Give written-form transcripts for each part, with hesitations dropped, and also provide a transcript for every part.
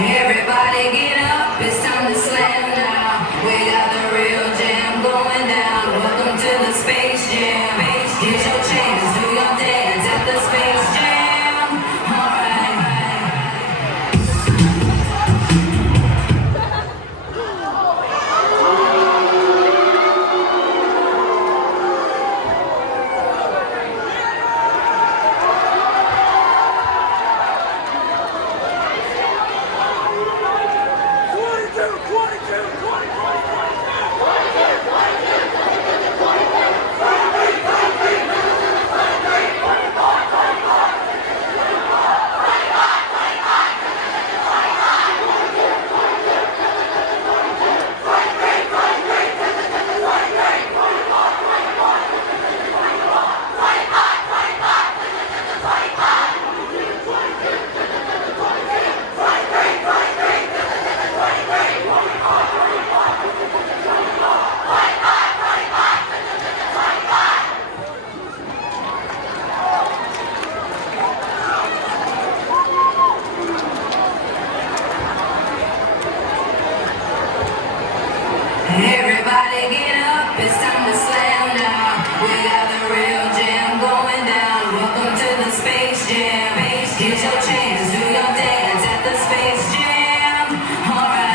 Everybody get up, it's time to slam now. We got the real jam going down. Welcome to the Space Jam. Get your chance, do your dance at the Space Jam. Alright. Everybody get up, it's time to slam now. We got the real jam going down. Welcome to the Space Jam. Get your chance, do your dance at the Space Jam. Alright.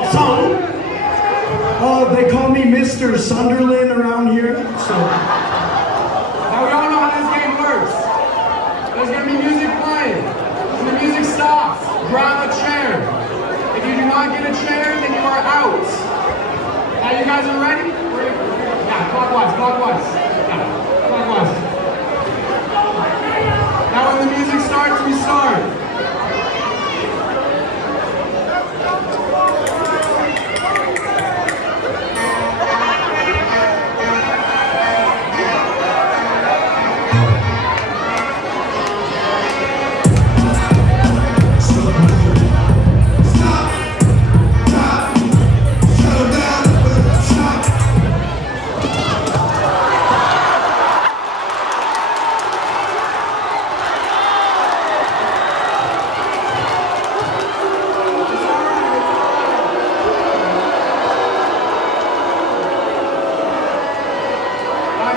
football, son. They call me Mr. Sunderland around here, so. Now we all know how this game works. There's gonna be music playing. When the music stops, grab a chair. If you do not get a chair, then you are out. Now you guys are ready? Yeah, clockwise. Yeah, clockwise. Now when the music starts, we start.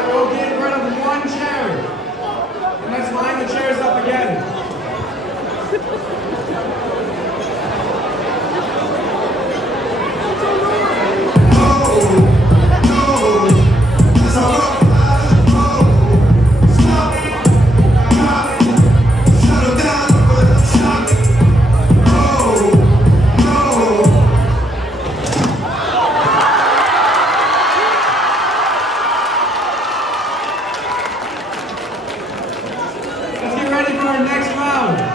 We'll get rid of one chair. And let's line the chairs up again. Let's get ready for our next round.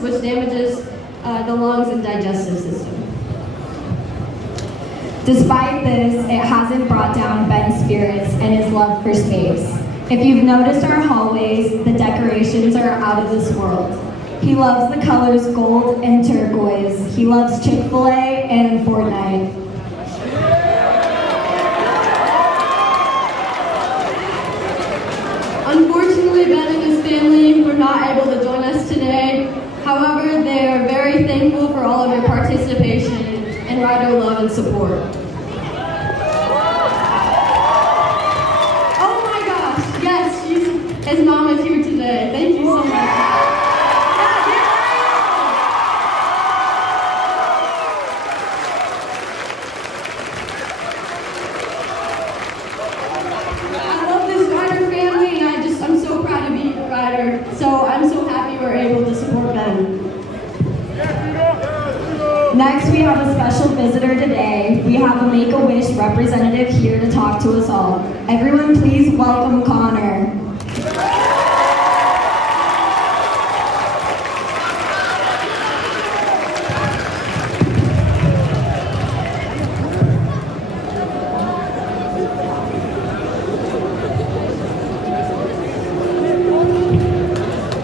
which damages the lungs and digestive system. Despite this, it hasn't brought down Ben's spirits and his love for space. If you've noticed our hallways, the decorations are out of this world. He loves the colors gold and turquoise. He loves Chick-fil-A and Fortnite. Unfortunately, Ben and his family were not able to join us today. However, they are very thankful for all of your participation and rider love and support. Oh my gosh, yes, his mom is here today. Thank you so much. So I'm so happy we're able to support them. Next, we have a special visitor today. We have a Make-A-Wish representative here to talk to us all. Everyone, please welcome Connor.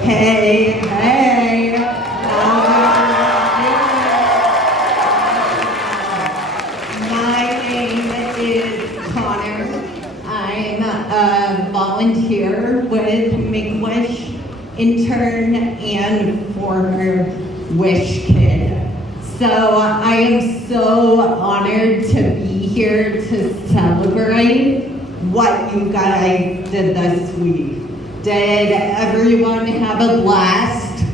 Hey, my name is Connor. I'm a volunteer with Make-A-Wish, intern, and former Wish kid. So I am so honored to be here to celebrate what you guys did this week. Did everyone have a blast?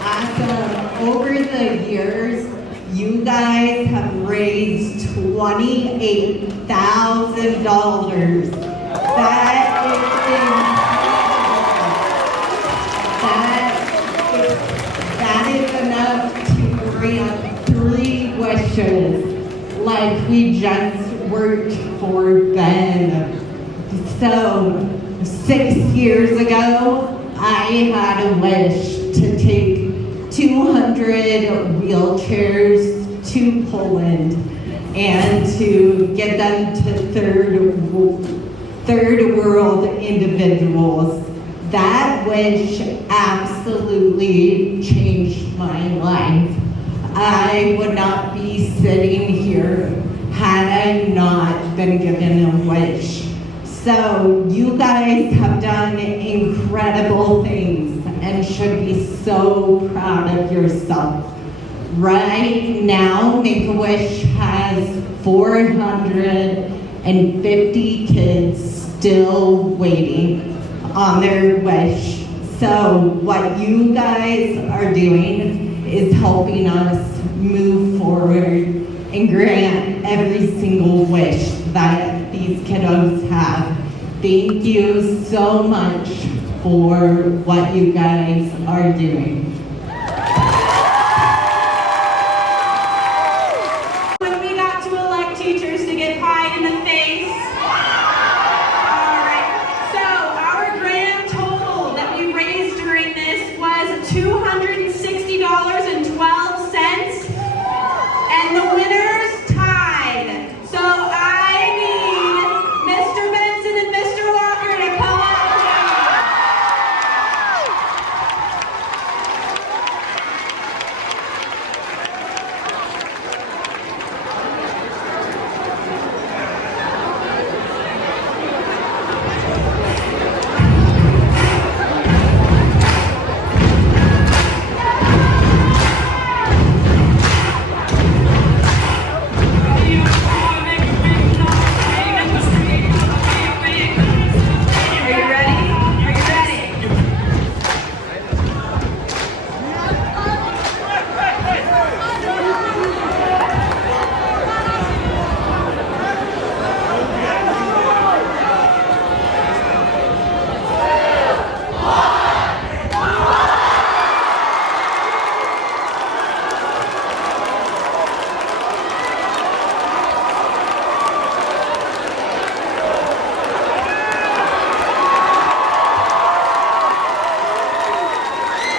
Awesome. Over the years, you guys have raised $28,000. That is enough to grant 3 wishes. Like we just worked for them. So 6 years ago, I had a wish to take 200 wheelchairs to Poland and to get them to third world individuals. That wish absolutely changed my life. I would not be sitting here had I not been given a wish. So you guys have done incredible things and should be so proud of yourself. Right now, Make-A-Wish has 450 kids still waiting on their wish. So what you guys are doing is helping us move forward and grant every single wish that these kiddos have. Thank you so much for what you guys are doing.